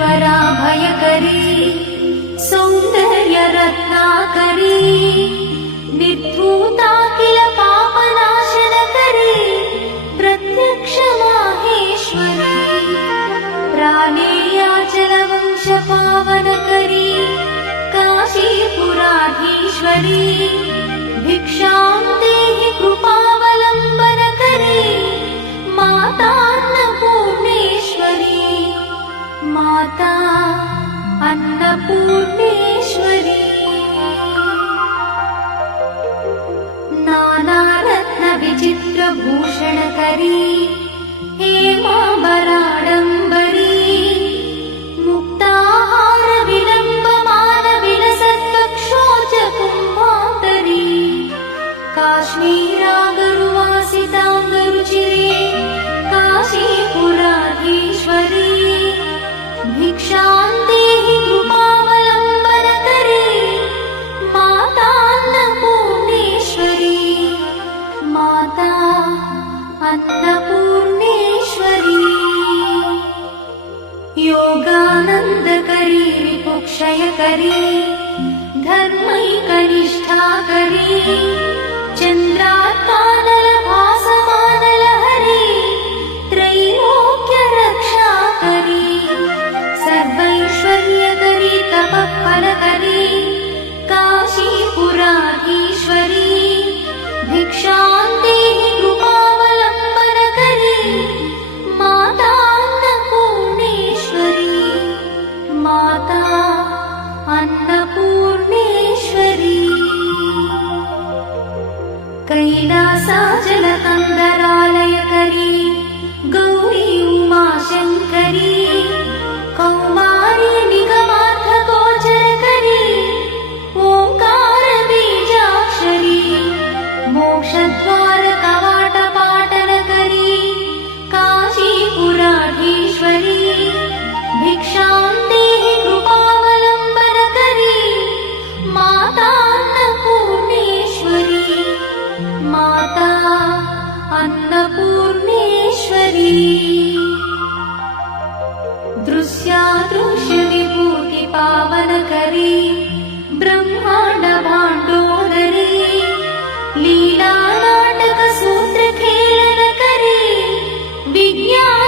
वराभयकरी सौन्दर्यरत्नाकरी निर्धूता किल पापनाशनकरी प्रत्यक्ष माहेश्वरी प्राणेयाचलवंशपावनकरी काशीपुराधीश्वरी भिक्षां देहि कृपावलम्बनकरी मातान्नपूर्णेश्वरी माता अन्नपूर्णेश्वरी नानारत्नविचित्रभूषणकरी हेमाम्बराडम्बरी मुक्ताहारविलम्बमानविलसत्कक्षोजकुम्भान्तरी काश्मीरागरुवासिताङ्गरुचिरे काशीपुराधीश्वरी भिक्षां देहि कृपावलम्बनकरी मातान्नपूर्णेश्वरी माता अन्नपूर्णेश्वरी योगानन्दकरी विपुक्षयकरी धर्मैकनिष्ठाकरी चन्द्रात्मानलभासमानलहरी त्रैलोक्यरक्षाकरी सर्वैश्वर्यकरी तपःफलकरी काशीपुराधीश्वरी भिक्षां देहि कृपावलम्बनकरी मातान्नपूर्णेश्वरी माता अन्नपूर्णेश्वरी कैलासाचलकन्दरालयकरी गौरी उमाशङ्करी कौमारी निगमार्थगोचरकरी ओङ्कारबीजाक्षरी मोक्षद्वारकवाटपाटनकरी काशीपुराधीश्वरी भिक्षां देहि कृपावलम्बनकरी मातान्नपूर्णेश्वरी माता अन्नपूर्णेश्वरी दृश्यादृश्यविभूतिपावनकरी ब्रह्माण्डभाण्डोदरी लीलानाटकसूत्रखेलनकरी विज्ञान